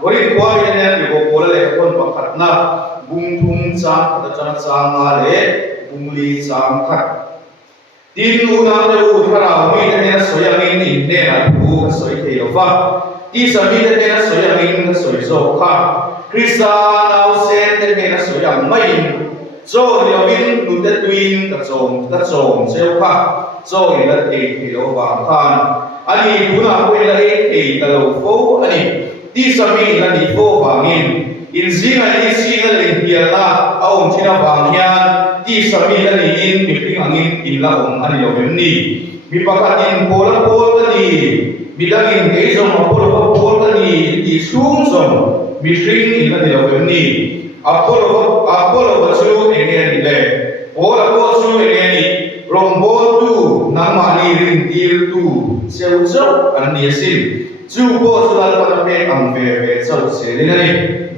Korin kuari ni di bola le kon pakat na bung thung chang kata chana chang ale bungli chang khat tin una le u thara mi ne soyang in ne na bu soi the wa ti sami ne na soyang in soi zo kha krista nau sen ne na soyang mai zo liawin nu te twin ka chom seu kha zo in la te lo wa khan ani buna ko la e ta lo fo ani ti sami la ni fo wangin in zinga ni singa le hiala aum china wang hian ti sami la ni in mi ping angin in la om ani lo ni mi pakatin pola ka ni bidangin ke jong pola ka ni ti sung som mi string in la ni lo ni apolo ba chu enge le ola ko chu enge ni rombo tu nama ni rin til tu seu zo an ni sin chu ko sulal pa pe ang ve so se ni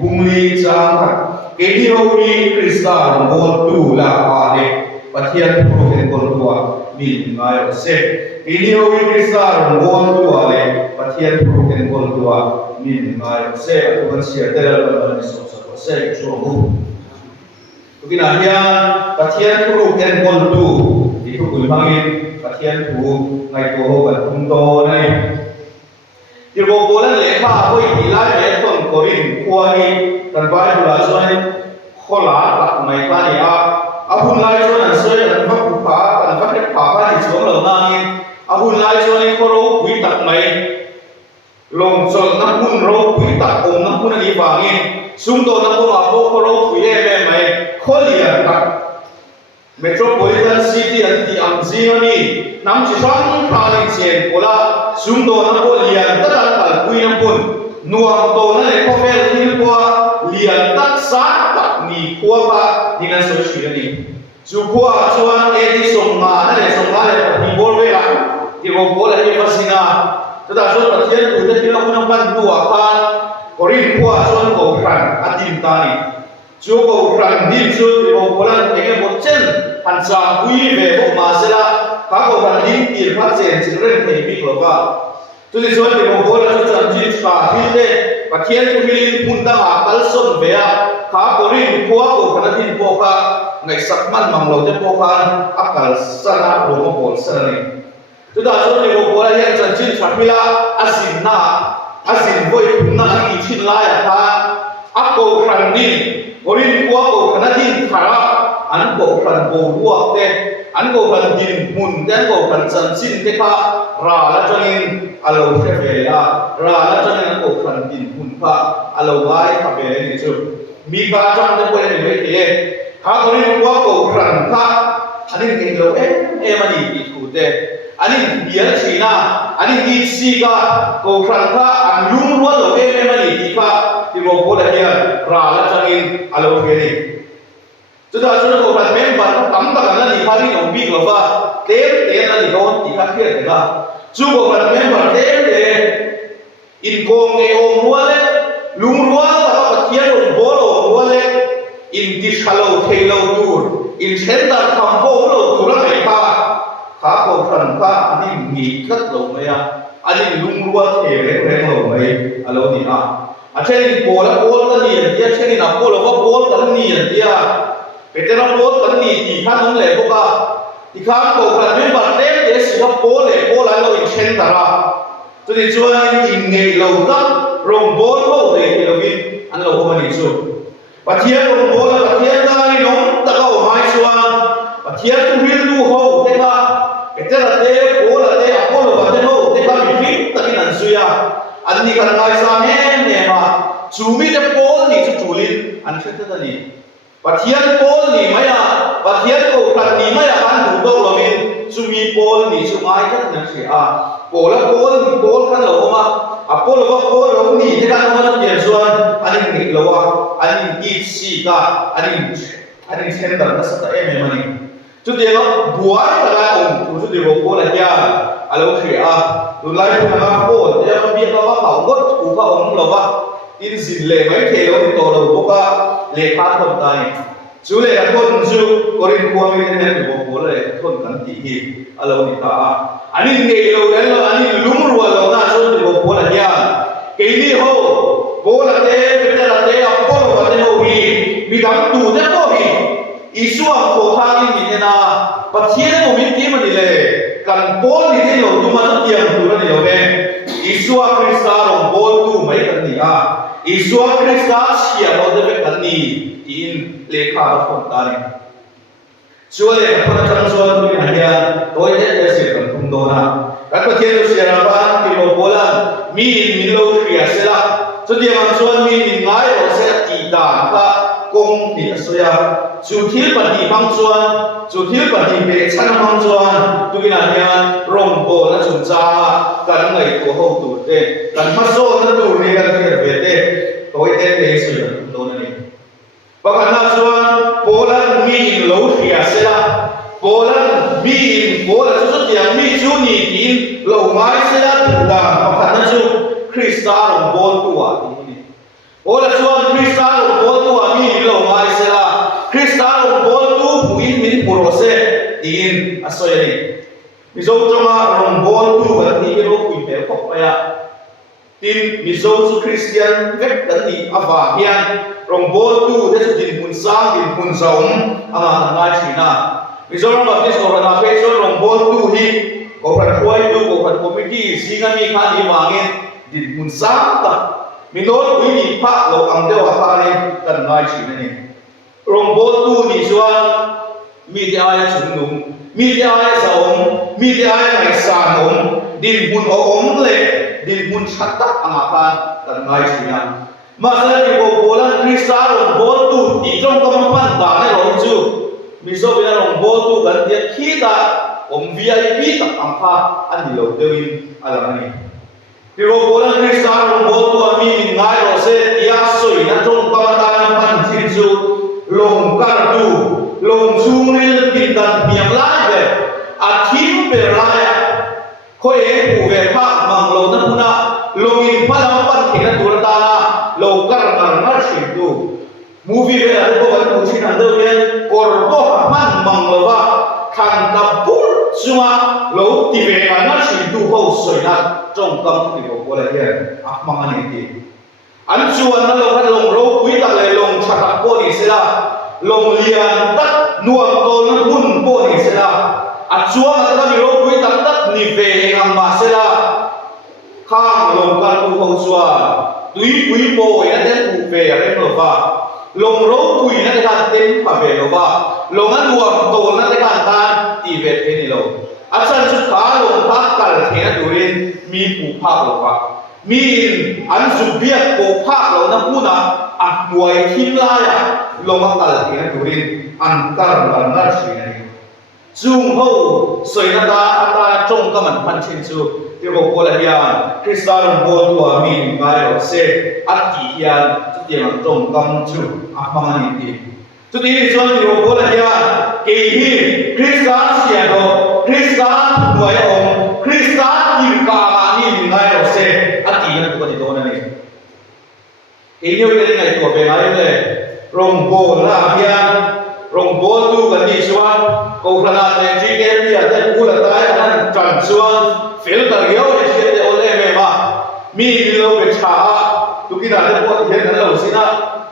bungli chang kha ke ni ho ni krista rombo tu la pa le pathian pro ken kon tua mi ngai se ke ni ho ni krista rombo tu ale pathian pro ken kon tua mi ngai se ko kan sia te la ni so se chuamu tukina hian pathian puru ken kon tu di ku kulmangin pathian pu ngai ko ho kan tum to nai ti bo bolan le kha hoi ti lai le ton korin khuani kan bai bula choi khola ta mai kha ni a abun lai choi an soi an phak ku pha kan phak le pha ba ni chom lo na ni abun lai choi ko ro pui tak mai long chol na hun ro pui tak om na hun ni ba ni sum to na ko ma po ko ro pui e me mai kholia tak metropolitan city an ti am zini nam chi sang pha ni chen pola sum to na ko lian ta kal pui nam pun nuam to na le ko fel thil ko lian tak sa tak ni khwa ba dina so shi ni chu khwa chuan e di som ma na le som ma le ni bol ve la ti ro bol e fasina ta da so pathian tu te thila kun ban duwa khan korin khwa chuan ko khan atim ta ni chu ko khan din chu ti ro bolan enge bo chen han cha pui ve bo ma sela ka ko khan din ti pha chen chin ren thei bi lo ba tu ni chuan ti ro bolan chu chan ji tha hi te pathian tu milin mun da ma kal son ve a ka korin khwa ko khan din po kha ngai sak man mang lo te po khan akal sana ro mo bol sana ni tu da so ni ro bolan yang chan ji tha pila asin voi na ki chin la ya tha akko khan din korin khwa ko khan din thara an ko khan bo ruwa te an ko khan din mun te ko khan chan chin te kha ra la chanin alo she ve la ra la chanin ko khan din mun kha alo gai kha ve ni chu mi ka chang te ko ni ve te kha korin khwa ko khan kha anin ke lo mani ki thu te anin biar china anin ki si ka ko khan kha an lung ruwa lo mani ki kha ti ro ko la hian ra la chanin alo ve ni chuda chuda ko khan member tam ta kan ni phali no bi lo ba te na ni don ti kha khia te ga chu ko khan member te in kong nge ong ruwa le lung ruwa ta ka pathian ro bol ro ruwa le in ti khalo thelo tur in center kham bo lo tur la kai kha ko khan kha ani mi khat lo mai a ani lung ruwa the re lo mai alo ni a chen bol ta ni ya chen na bol ta ni ya Petera bol kan ni ti kha nong le ko ka ti kha ko kha me ba te de si wa bol le bol la lo in chen tara tu ni chuan in ngei lo ta rong bol ko de ki lo bin an lo ko ni chu pathian rong bol pathian ta ni nong ta ka o mai chuan pathian tu hil tu ho te ka petera te bol te apolo ba te ho te ka mi pin ta kin an suya an ni kan ngai sa ne ma chu mi te bol ni chu chulin an che ta ni pathian pol ni maya pathian ko khat ni maya kan du do lomin sumi pol ni sungai khat na se a pol kan lo ma apol lo ni te kan ma je suan ani ni lo wa ani ki si ka ani center na sa ta mani chu de lo buai ta la on chu de ro pol ya alo se a du lai na ko de ma bi ka wa ha got ku ka on lo wa in zin le mai the lo ni to lo boka le kha thon tai chu le ka thon chu korin ko mi ne bo bo le thon kan ti hi alo ni ta ani nge lo le lo ani lum ru lo na so ni bo bo la ya ke ni ho bo la อีสวงโคทางนี่เนี่ยนะปะเทียนโมมิตีมันนี่เลยกันโปนนี่ที่เราดูมาตั้งเตียงดูนั่นนี่เราเป็นอีสวงคริสต์เราโปนดูไม่กันนี่อีสวงคริสต์เชียร์เราจะเป็นกันนี่อินเลขาคนตานี่ช่วยคนทั้งส่วนที่หันยาโดยเด็กเสียกันทุ่มโดนะกันประเทศเสียราบ้านที่เราโบราณมีโลเฟียเสละสุดที่มันส่วนมีง่ายเราเสียจีดานก็กงติดเสียสุดที่ปฏิบัติส่วนสุดที่ปฏิบัติชั้นบางส่วนทุกอย่างเนี่ยร่มโบและสุนทรากันไงตัวเขาตูดเด็กกันพัสโซนั่นดูนี่กันที่เบียดเด็กโดยเด็กเสียกันโดนนี่ปกติส่วนโบราณมีโลเฟียเสละโบราณมีโบราณสุดที่มีจุนี่กินโลไม้เสละถูกด่าปกติจุคริสต์เราโบนตัวนี่โบราณส่วนคริสต์เราโบนตัวมีโลไม้เสละคริสต์เราโบนตัวผู้อินมินโปรเซอินอัศยนี่มิโซจงอาลงโบนตัวกันที่เราคุยเรื่องพวกไปtin mizo Christian vet dan ni ava hian rong bol tu de din hun sang din hun zaum anga ngai china mizo ram baptist ko na pe so rong bol tu hi ko phan khoi tu ko phan committee singa mi kha ni wangin din hun sang ta minot ui ni pha lo ang de wa pha ni tan ngai china ni rong bol tu ni chuan mi de ai chung nung mi de ai zaum mi de ai ngai san om din hun om le din mun chatta angakan tan ngai china masala ni bo bolan kristaro bol tu ti jong kam pan ba ne ro chu miso bia rong bol tu gan dia khida VIP tak angka ani lo dewin alamani ti ro bolan kristaro bol tu ami ngai ro se tia soi na jong kam ta pan thin chu long kar tu long chungil tin dan piang lai be a thim be lai ko e pu ve pha mang lo na puna longin pha la pan thina tur ta la lo kar mar mar shin tu movie ve la ko ban pu chin an do yen kor bo man mang lo wa khan ka pur chuma lo ti ve man mar shin tu ho soi na chong kam ti ko ko la yen a mang ani ti an chuan na lo kha long ro pui ta le long cha ka ko ni se la long lian tak nuam to na hun ko ni se la a chuan na ka ro pui tak tak ni ve ang ma se la khang long kan tu ho chuan tui pui po ya den u ve ya rem lo ba long ro pui na ka ten pha ve lo ba long an nuam to na ka tan ti ve the ni lo a chan chu kha long pa kal the na durin mi pu pha lo ba mi an zu bia ko pha lo na pu na a muai thim la ya long kal the na durin an kar ban na chi na chung ho soi na da ata chong ka man phan chin chu ti ro ko la hian kristal bo tua mi ngai ro se at ti hian chu ti mang chong kam chu a ma ni ti chu ti ni chuan ti ro ko la hian ke hi kristal sia ro kristal nuai om kristal ti ka ma ni ngai ro se at ti hian ko ti do na ni ke ni wi ni ngai ko be ngai le rong bo la hian rong bo tu kan ni chuan ko khana ne ji ke ri a te pu la tai an chan chuan fel ta gyo ni se te ole me ma mi lo be cha tu ki da le po he na lo sina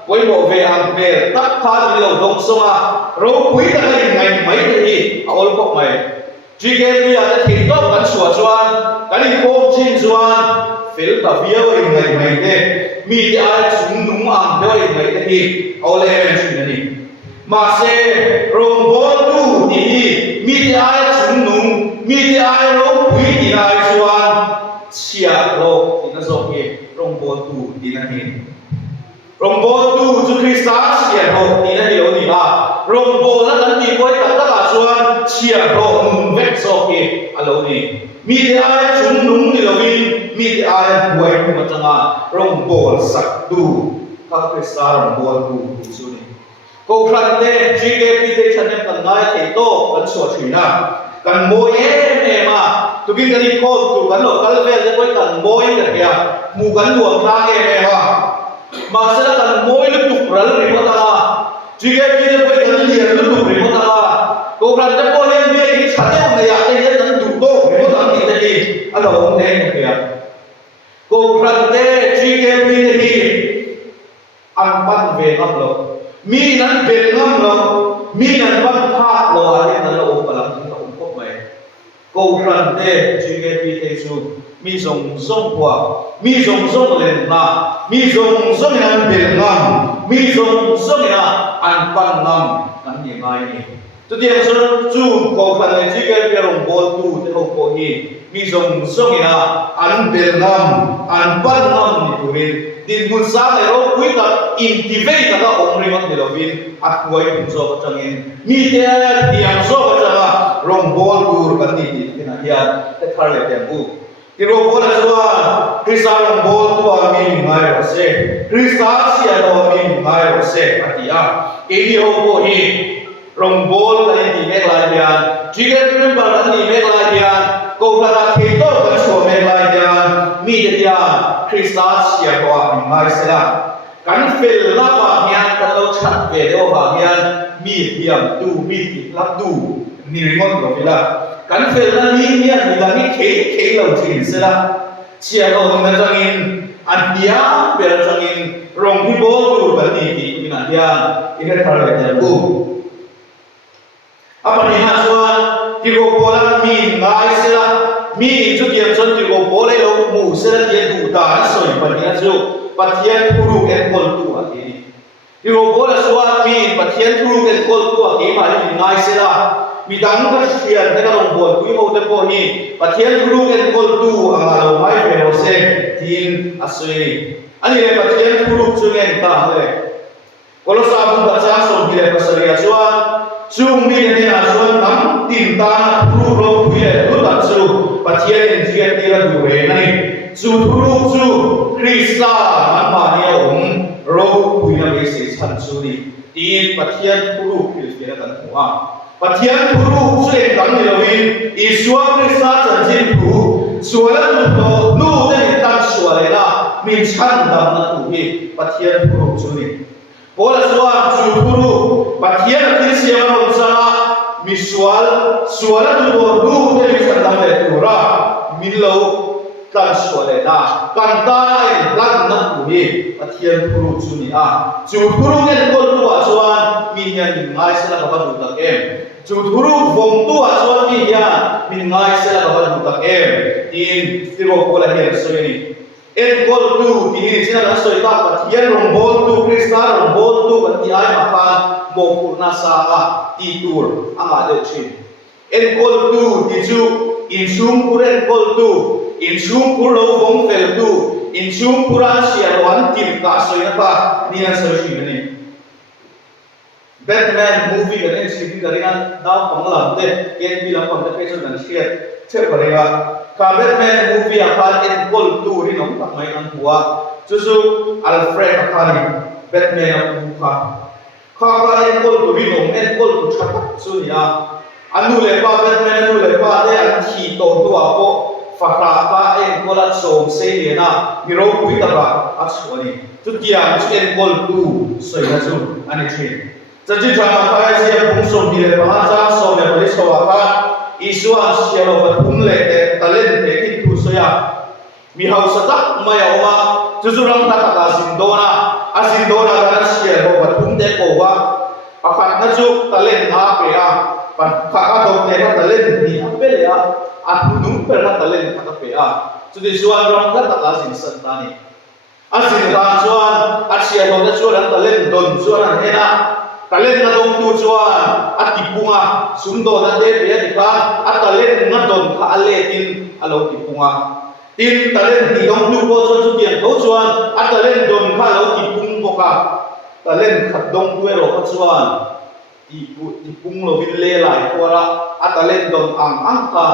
koi mo ve ang pe tak kha ni lo dong songa ro pui ta ngai ngai mai te hi a ol pok mai ji ke ri a te thi to kan suwa chuan kan ni ko chin chuan fel ta bia oi ngai mai te mi te ai chung nung ang de oi mai te hi ole me chin ni mà se rong bol tu ni mi ti ai chung nung mi ti ai ro pui ti ai chuan chia ro ti na zo ke rong bol tu ti na ni rong bol tu chu krista chia ro ti na ni lo ni ba rong bol la kan ti koi ta ta chuan chia ro nun vek zo ke a lo ni mi ti ai chung nung ni lo win mi ti ai huai ku ma changa rong bol sak tu ka krista rong bol tu chu ni ko phan de GKP de chanem kan ngai te to kan so thina kan moi e ma tu ki kan ko tu kan lo kal vel de koi kan moi ka ya mu kan luam ta e me ha ma sa kan moi lu tu ral ri ma ta GKP de koi kan lian lu tu ri ma ta ko phan de ko le me ki chate ne ya te ye nan du to mo ta ti te ni a lo ne ka ya ko phan de GKP de hi an pan ve ngam lo mi nan ben ngam lo มีนันบังคับเราอะไรนั่นเราอุปลังที่เราอุปไปกูรันเดจีเกปีเทซูมีส่งกว่ามีส่งเลนนามีส่งนันเบลงามมีส่งนันอันปันงามนั่นยังไงนี่ตัวเดียวส่วนจูกูรันเดจีเกปีรงบอลตูเท่าโคฮีมีส่งนันอันเบลงามอันปันงามนี่ตัวนี้ดินมุนซาเลยเราคุยกับอินทิเวตกับองค์ริมันเดลวินอักไว้ถึงโซ่จังเงินมีเดียเดียมโซ่จังว่ารงบอลตูร์กันนี่ที่นั่นยาแต่ทาร์เลเตมบูที่รงบอลส่วนคริสต์รงบอลตัวมีง่ายเราเซ่คริสต์เสียตัวมีง่ายเราเซ่ปฏิยาเอลิโอโคฮีรงบอลกันนี่เมกลายเดียนจีเกตเป็นบอลกันนี่เมกลายเดียนกูพระเทโตกันโชว์เมกลายเดียนมีเดียคริสต์เสียตัวมีง่ายเสียกันเฟลล์บางอย่างกันเราชัดเวเดียวบางอย่างมีเดียมดูมีรับดูนี่ริมอนกับเวลากันเฟลล์นั้นมีเนี่ยมีอะไรมีเคเราทิ้งเสียละเชียร์เราตรงนั้นจังอินอันเดียเบลจังอินรงที่โบดูแบบนี้ที่เป็นอันเดียอีกแค่ทาร์เลเตอร์บูapa ni hasuan tigo bola mi ngai sila mi chu tiam chon tigo bola lo mu sila dia du ta soi pa ni chu pathian thuru en kol tu a ti tigo bola suan mi pathian thuru en kol tu a ti ma ni ngai sila mi dang ka sian te ka rong bol kui mo te po ni pathian thuru en kol tu anga lo mai pe ho se tin asoi ani le pathian thuru chu ngen ta le kolosa bu ba cha so bi le pasaria suan chung mi ne na suan nam tin ta na thuru ro phui le lu ta chu pathian en ji ti la du re na ni chu thuru chu krista man ma ni ong ro phui na be se chan chu ni tin pathian thuru phil se na kan huwa pathian thuru chu le kan ni lo win iswa krista chan jin thu suala tu to nu te ni ta suala la min chan dam na tu hi pathian thuru chu ni bola suan chu thuru pathian tin sia ron sa mi suala tu to nu te ni chan dam le tu ra min lo kan suala na kan ta ai lan na tu hi pathian thuru chu ni a chu thuru ngen kol tu a suan mi nyan ngai sala ka ba du tak em chu thuru vom tu a suan mi ya min ngai sala ka ba du tak em tin tiro bola her so ni en kol tu ti ni sina na soi ta pathian rong bol tu krista rong bol tu pati ai ma pa mo purna sa a ti tur anga de chin en kol tu ti chu in sum puren kol tu in sum pur lo vom fel tu in sum pura sia wan tin ka soi na pa ni na so shi ni Batman movie kan si bi karina da pangla de ken bi la pang de pe chon nan share che parega ka Batman movie akan en kol tu ri nom tak mai an huwa chu Alfred akani Batman ka en kol tu ri nom en kol tu chat chu ya anu le pa Batman anu le pa de an thi to tu a ko fakra pa en kol at som se le na mi ro pui ta ba a choni chu tiam chu en kol tu soi na chu ani thin jadi drama kaya siya pung som dile bahasa som le bali sawaka iswa siya lo batung le talent te itu soya mi hausa tak maya oma jujurang ta ta asindona kana siya lo batung te ko wa apat na ju talent ha pe a ka do te na talent ni ape le a atunu per na talent ka pe a jadi suan rang ta ta sin santani asin ran suan asia lo ta suan talent don suan hena talent na dong tu chuan atipunga sumdo na de pe ti ka talent na don kha ale tin alo tipunga tin talent ni dong tu bo chu tian tho chuan talent don kha lo tipung boka talent khat dong tu ro kha chuan tipung lo vin le lai pora talent don ang kha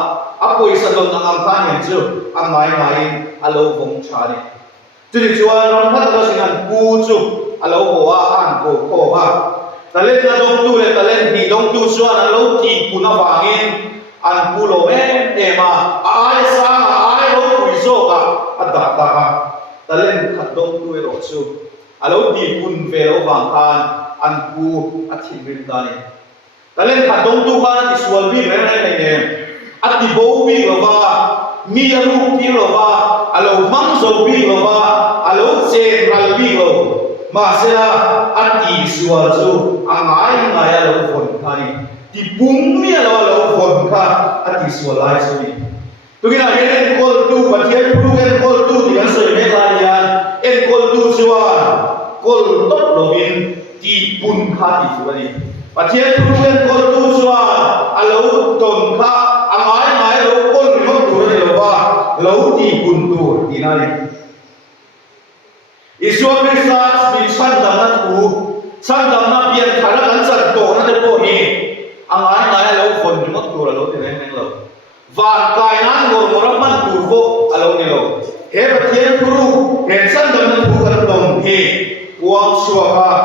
apoi sa don ang kha ngen chu ngai alo bong chani chu chuan ram kha ta singan pu chu alo hoa an ko ba talent na dong tu le talent ni dong tu suan an lo ti puna wangin an pulo ema ai sa ai lo puiso ka adda ta talent khat dong tu ro chu alo ti pun ve lo wang khan an pu athin rin da ni talent khat dong tu khan isual bi re ne ati bo bi lo ba mi alu ti lo ba alo mang zo bi lo ba alo se ral bi lo มาเสียอันตีส่วนจูอ่างไงเราฝนข้านี่ที่ปุ่มเนี่ยเราฝนข้าอันตีส่วนลายสุดตุกินาเอ็นโคลตูประเทศพลูเอ็นโคลตูที่ยังสวยไม่ลายยันเอ็นโคลตูชวนโคลตบโลวินที่ปุ่มข้าที่สุดนี่ประเทศพลูเอ็นโคลตูชวนเราตนข้าอ่างไงเราโคลมีคนตัวนี่เราว่าเราที่ปุ่มตัวที่นั่นอิสวาคริสต์มีชั้นดำนัดหูชั้นดำนัดเพียงฐานะนั้นสัตว์โตนั่นจะโตเองอ่างไงเราคนมีคนตัวเราที่ไหนนั่นเราว่าการนั้นโดนมรดกมันถูกโฟอารมณ์นี่เราเห็นประเทศครูเห็นชั้นดำนัดหูกันตรงเฮวางชัวร์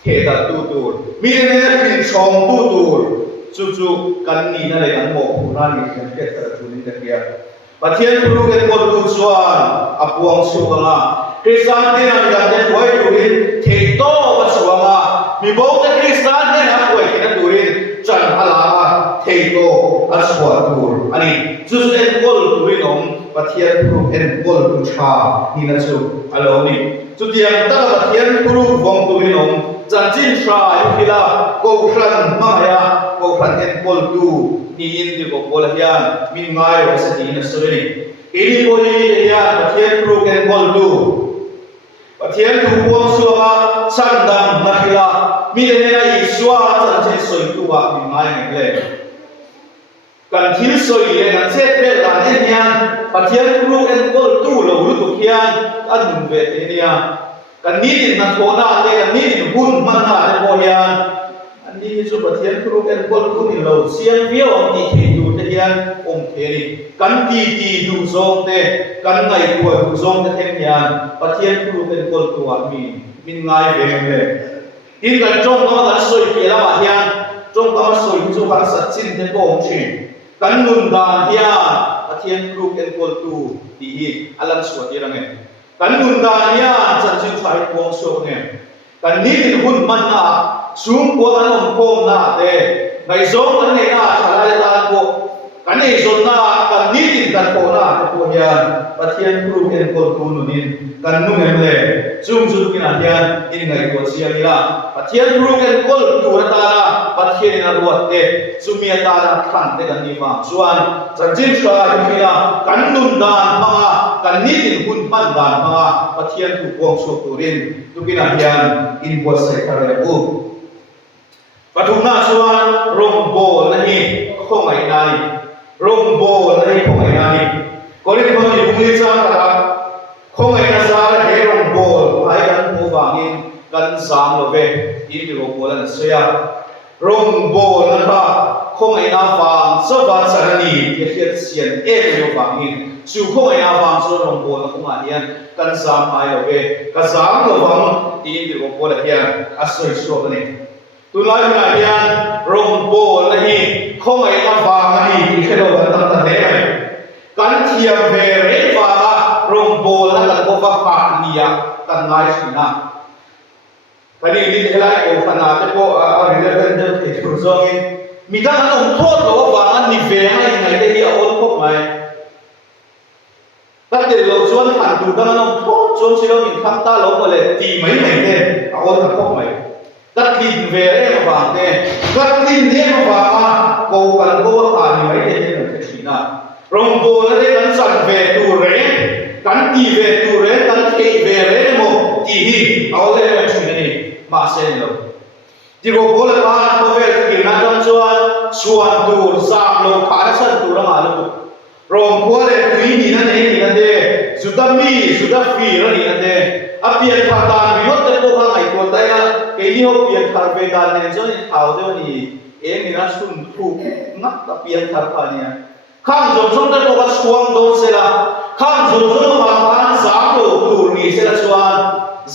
เทตัดตูมีเนี่ยเป็นช่องตูจู่ๆกันนี่นั่นเลยกันโมกุรานี่เป็นเทตัดตูนี่ตะเกียบประเทศครูกันคนดูชัวร์อับวางชัวร์คริสต์เนี่ยมีการเดินไหวดูดิเทโต้มาชัวร์มีบอกแต่คริสต์เนี่ยนะไหวแค่นั้นดูดิจันทร์ลาเทโต้อัศวรดูอันนี้จู่ๆเอ็นโกลดูดิน้องประเทศครูเอ็นโกลดูชานี่นะจู่อะไรนี่จู่ที่ยังตั้งประเทศครูวงดูดิน้องจันจินชาอยู่ที่ละโกครันมายาโกครันเอ็นโกลดูนี่อินดีกับโกลเฮียนมีง่ายว่าสิ่งนี้สุดนี่อินดีโกลีเฮียนประเทศครูเอ็นโกลดูประเทศถูกวางชัวชั้นดำนักกีฬามีเนื้ออีสวาจันเชสวยตัวมีง่ายเลยการที่สวยเลยกันเช็ดเวลาเนี่ยประเทศครูเอ็นโกลดูเรารู้ตัวเฮียนอันหนึ่งเวทเนี่ยกันนี้ดินนักโทนาเลยกันนี้ดินบุญมันหาในโบยานอันนี้สุประเทศครูเอ็นโกลดูนี่เราเสียงเวียวตีเทดูเทียนองเทนีกันตีดูทรงเตกันไงตัวดูทรงเทียนยานประเทศครูเอ็นโกลตัวมีง่ายเองเลยอินกันจงก็มันสวยเกี่ยวกับเฮียนจงก็มันสวยจู่กันสัตย์สินเทโกงชินกันนุนดานเฮียประเทศครูเอ็นโกลตูดีอันลังสวยยังไงกันนุนดานเฮียจันทร์ชายควงโซเนี่ยกันนี้ดินหุ่นมันน่ะสูงกว่าอันองโคมน่ะเด้ในโซนอันนี้น่ะชาลายตาโกกันนี้โซนน่ะกันนี้ดินกันโคน่ะตัวเฮียประเทศครูเอ็นโกลตูนุนินกันนุ่งเอ็มเลยจุ่มกินอาหารอินไงก็เสียนี่ละประเทศครูเอ็นโกลตูตาละประเทศนั้นรวดเตะสุมีตาละขันเตกันนี่มาส่วนจันจินชาอยู่ที่ละกันนุ่นดานมากันนี้ดินหุ่นปั้นดานมาประเทศถูกวงสุตุรินตุกินอาหารอินบัวใส่ทะเลบุปฐุมนาส่วนโรงโบนี่คงไงนายโรงโบนี่คงไงนายก็เรียกว่ามีบุญจ้าครับคงไงนะซาเฮโรงโบไอ้กันผู้ฟังอินกันสามโลเวอินที่โรงโบนั่นเสียโรงโบนะครับคงไงนะฟังสวัสดิ์สารนีที่เขียนเสียนเอกโรงฟังอินสู่คงไงนะฟังส่วนโรงโบนั่นคงอาเฮียนกันสามไอ้โลเวกันสามโลฟังอินที่โรงโบนั่นเฮียนอาศัยส่วนนี้ตุลาอยู่ไหนยันโรงโบนี่คงไอ้น้ำฟางนี่ที่เคยเราตั้งแต่เด็กกันเทียมเบรฟ้าโรงโบนั่นกันก็ฟ้าปากนี่กันไล่สินะกันนี่นี่เท่าไรโอ้ขนาดที่พวกอะไรเรื่องเดิมที่ถูกส่งinมีด้านนั้นองโทษหรือว่าฟางนี่เวให้ยังไงได้ที่เอาพวกไหมตั้งแต่เราชวนผ่านดูด้านนั้นองโทษชวนเชื่อมีข้างตาเราก็เลยตีไม่เนี่ยเอาทั้งพวกไหมกัดกินเวรมาฟังเนี่ยกัดกินเนี่ยมาฟังโกกันโกว่าขาดไม่ได้เนี่ยมันจะชี้นะรองโบนั่นเองกันสั่งเวตูเรกันตีเวตูเรกันเทเวเรโมตีฮีเอาเลยมันชี้นี่มาเส้นเราที่โกโบเลยว่าโกเวกินนั่นจนส่วนตูสามโลขาดสั่นตูละมาลูกรองโบเลยตุยนี่นั่นเองนี่นั่นเองสุดท้ายสุดท้ายฟีแล้วนี่นั่นเองอาเปียนขาดานวิวัฒน์ตัวข้างไอ้ตัวแต่ละเกี่ยวเปียนขาดไปการเนี่ยจนเอาเดี๋ยวนี้นี่นะสุนทรูนักเปียนขาดไปเนี่ยข้างจนตัวก็สวงโดนเสละข้างจนผ่านสามโลตูนี่เสละชวน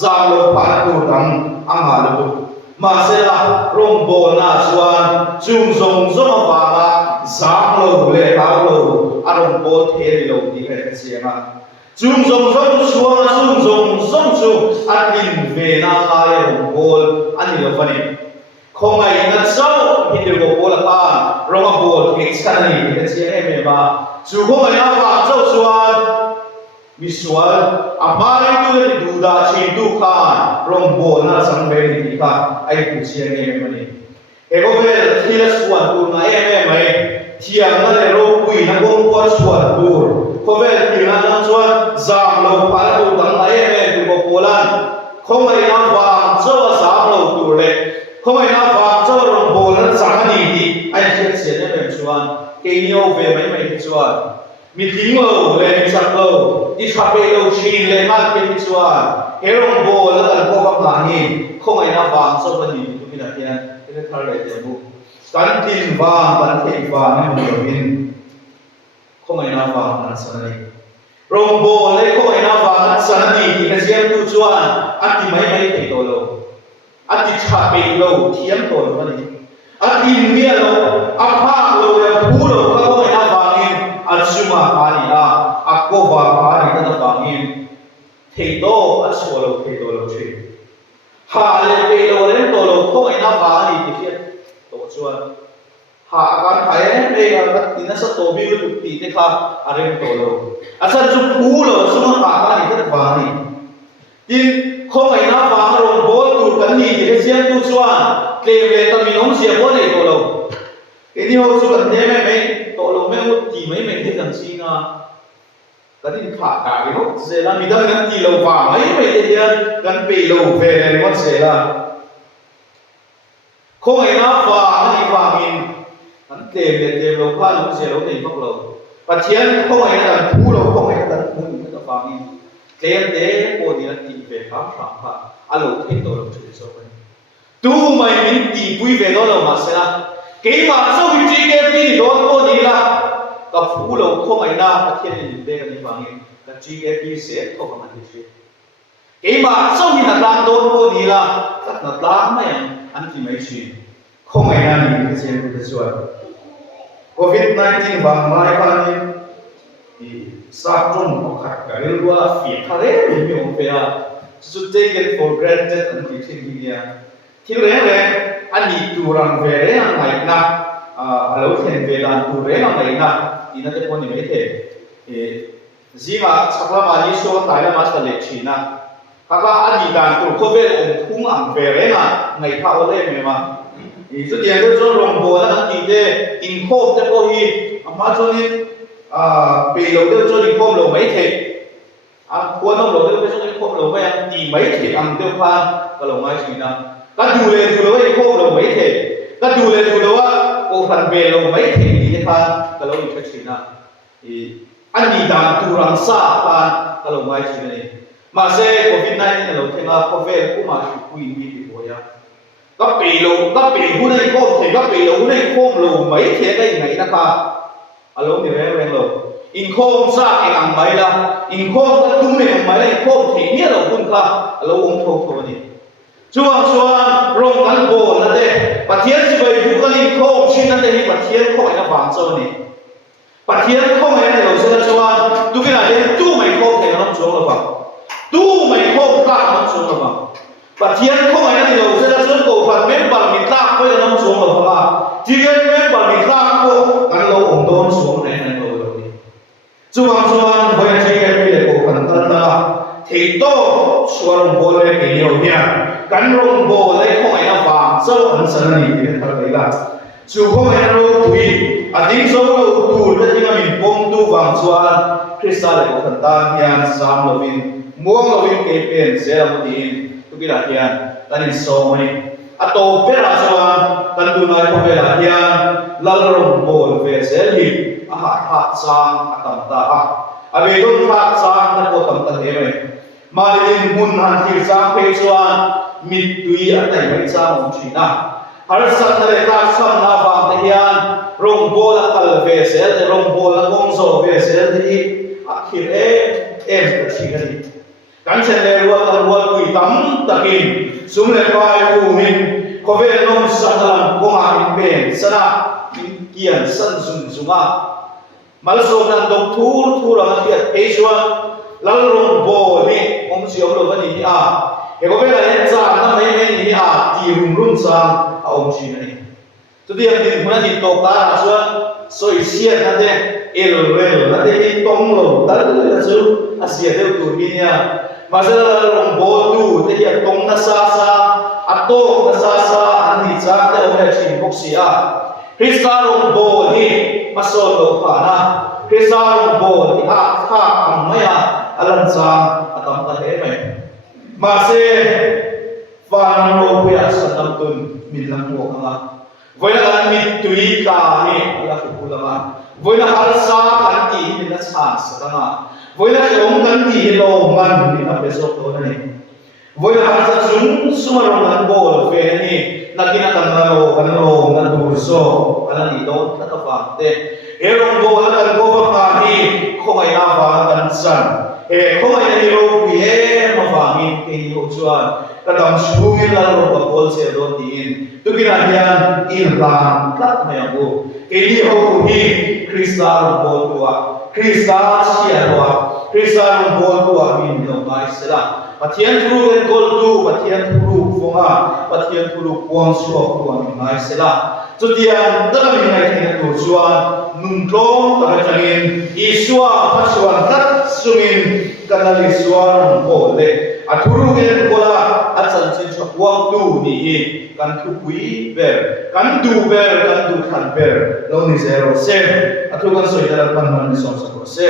สามโลผ่านตูตั้งอ่างหาลูกมาเสละโรงโบนาชวนจุ่มส่งมาสามโลเลยเก้าโลอารมณ์โบเทลิโลนี่เป็นเสียงจุ่มส่งชัวจุ่มส่งชัวอันนี้เวน่าลายของโบลอันนี้เราฟังนี่คงไงนั่นเจ้าฮินดูโบลป้าเรามาโบลเอ็กซ์กันนี่เป็นเสียงเอ็มบ้าจู่คงไงนะว่าเจ้าชวน มิสวลอาบาริตุลดูดาชีดูขานรองโบนาสังเวนิกาไอ้ผู้เชี่ยงเองมันนี่เอโกเวลที่ละส่วนตัวนั้นไหมเที่ยงนั่นเราคุยนักวงกวนส่วนตัวโกเวลที่นั่นส่วนจามเราพาตัวตั้งไหมตัวโบราณเขาไม่นับวางเจ้าสามเราตัวเล็กเขาไม่นับวางเจ้ารองโบราณสังดีดีไอ้เชี่ยเสียเนี่ยเป็นส่วนเกี่ยวเวไม่ส่วนมีทิ้งเราเลยมีสักเราที่ชอบไปเราชีนเลยมากเป็นส่วนเฮรองโบแล้วกันพวกกับหลานนี่เขาไม่นับวางเจ้าคนนี้ตัวนี้นะที่นั่นที่นั่นทำอะไรเดี๋ยวบุการทิ้งวางการเทวางนี่มันเป็นเขาไม่นับวางนั่นสันนิรองโบเลยเขาไม่นับวางนั่นสันนิที่นั่นเสียงตัวส่วนอันที่ไม่เกี่ยวเราอันที่ชอบไปเราเทียมตัวเรานี่อันที่เมียเราอัพพาเราเนี่ยผู้เราเขาไม่นับวางนี่อันสุมาพานีละอักโกวาพานีนั่นวางนี่เทโตอันชัวเราเทโตเราช่วยหาเลยไปเราเล่นตัวเราเขาไม่นับวางนี่ที่เทียตัวส่วนหาการขายเนี่ยเลยก็ที่นั่นสตูบิลตุตีที่ข้าอะไรตัวเราอาศัยจุดผู้เราสุมาพานีนั่นวางนี่ที่เขาไม่นับวางเราโบตูกันนี่ที่เสียงตัวส่วนเกลียดเลยตอนมีน้องเสียบนในตัวเราไอ้นี่เขาสุดเนี่ยไม่ตัวเราไม่รู้ที่ไม่ที่กันซิงอ่ะก็ที่ขาดกันเนาะเสร็จแล้วมีตั้งนั้นที่เราฟังไม่ได้เดียนกันไปเราเฟรนหมดเสร็จแล้วคงไอ้น้าฟังนี่ฟังอินอันเต็มเราพาลูกเสียเราเต็มพวกเราปัจเจียนคงไอ้นั่นผู้เราคงไอ้นั่นผู้นี่ก็ฟังอินเต็มโอ้ดีนั่นตีเฟรนครับอารมณ์ที่ตัวเราช่วยส่งไปดูไม่มีตีปุ้ยเฟรนเรามาเสียเกี่ยมาสู้จีเกปีโดนโอ้ดีละกับผู้เราคงไอ้น้าประเทศนี้เด็กกันฟังอินกับจีเอพีเสียเขาก็มันดีสิเกี่ยมาสู้ที่นักการโดนโอ้ดีละกับนักการไม่อันที่ไม่ใช่คงไอ้นั่นนี่เสียงตัวส่วนโควิด-19 บางรายการนี้สร้างจนอขัดกันเรียกว่าฝีทะเลไม่มีองค์เปียสุดท้ายกัน for granted อันที่ที่นี่ที่เรื่องอันนี้ตัวรังเวรอะไรนะเราเห็นเวลาตัวเรื่องอะไรนะที่นั่นจะพ้นไม่ได้จีมาสักละมาที่ส่วนตายแล้วมาตะเล็กชีนะถ้าว่าอดีตการตัวเขาเป็นองค์ทุ่งอังเวรนะในข้าวเล่ไม่มาสุดท้ายก็จะลงโบนะที่เดอินโคมจะพอฮีมาจนนี้ปีเราเดินจนอินโคมเราไม่เทควรต้องเราเดินไปจนอินโคมเราไม่ตีไม่เทอันเดียวกันก็เราไม่ชีนะก็ดูเลยว่าอินโคมเราไม่เทก็ดูเลยว่าโอฟันเบลเราไม่เทดีนะครับก็เราอยู่ชีนะอันนี้ด่านตุรังซากันก็เราไม่ชีนะมาเซ่โควิด-19เราเท่าโควิดกูมาชุกุยมีดีกว่าก็ปีเราก็ปีผู้ในโคมเทก็ปีเราผู้ในโคมเราไม่เทได้ยังไงนะครับอารมณ์เดี๋ยวแรงเราอินโคมซาเองอังไม่ละอินโคมก็ตุ้มเองไม่ละอินโคมเทเนี่ยเราคุณค่ะเราองค์โทนี่ช่วงรงกันโบนั่นเองปัจเจียนสิไปบุกันอินโคมชิ้นนั่นเองปัจเจียนเข้าไปในบ้านเจ้านี่ปัจเจียนเข้าไปในเราเสียช่วงดูกันอะไรตู้ไม่โคมเทน้องโจหรือเปล่าตู้ไม่โคมกล้าน้องโจหรือเปล่าปัจเจียนเข้าไปในเราเสียช่วงกูฟังเมมบาร์มิตราก็ยังน้องโจหรือเปล่าจีเกนเมมบาร์มิตราก็กันเราองค์โดนสวมในเราช่วงพอจีเกนไม่ได้กูฟังกันละที่โตส่วนโบเลยเกี่ยวเนี่ยกันรงโบเลยเข้าไปในบ้านเจ้าอันสนิทที่ทำอะไรล่ะช่วงเข้าไปในเราคุยอดีตเราดูแล้วที่มันมีปมดูฟังส่วนคริสตัลเลยกูฟังตาเฮียนสามเราวินม่วงเราวินเก็บเป็นเซลล์ดีทุกทีละเฮียนตอนนี้โซ่ไม่อัตโตเป็นอะไรส่วนตอนดูนายพวกเวลาเฮียนลัลรงโบเวเซลล์อาหารหัดสร้างอัตตาอาเบดุนหัดสร้างนั่นก็ทำตั้งเองเลยมาเรียนหุ่นหันที่สร้างเพศส่วนมิดดุยอันไหนไม่สร้างหุ่นชีนะฮาร์สันนั่นเองการสร้างนาฟังเฮียนรงโบละกัลเวเซลล์รงโบละกงโซเวเซลล์ที่อาคิรก็ชีกันกันเช่นเรื่องว่าคุยตั้มตะกินสุมเลปายอูมินเขาเป็นน้องสันนันกงอามินเป็นสนะมินเกียนสันสุงามาลสนันดกทูรังเกียรเอชวนลัลรงโบนี่ผมเชื่อว่าวันนี้เอกเป็นอะไรจ้านั่นไม่นี่ที่รุ่งสร้างเอาชีนี่จุดเดียวที่คนนั้นตกตาส่วนสวยเสียนั่นเอง Israel na te tong lo dal su asia de tu niya masala long bo tu te ya tong na sa ato na sa ani cha te o na chin bok sia Krista long bo ni masolo pa na Krista long bo ni ha amaya alan sa atam ta he mai mase fan lo puya sa tamtun milang mo nga voila kan mit tui ka ni ala kulama voila halsa kan ti ni sa nga voila long kan ti lo man ni na peso to na ni voila halsa sumarong kan bol fe ni na kinatan kan lo na durso ala ni do na kapate erong bol kan go pa ni ko ay na ba kan san ko ay ni ro pi ma fa ni ke yo chuan kadang sungin lang ro bol se do tin tu kinahyan Iran kat na yo ini ho hi Krista bol tua Krista sia tua Krista bol tua min no mai sela pathian thuru gen gol tu pathian thuru fonga pathian thuru kwang suak tua min mai sela chu tian da min ngai thina tu chuan nun tlong ta changin iswa phasuan tat sungin kanali suan bol le athuru gen kola achan chin chawang tu ni hi kan thu pui ber kan du khan ber lo ni zero se athu kan soi dal pan man ni som sa ko se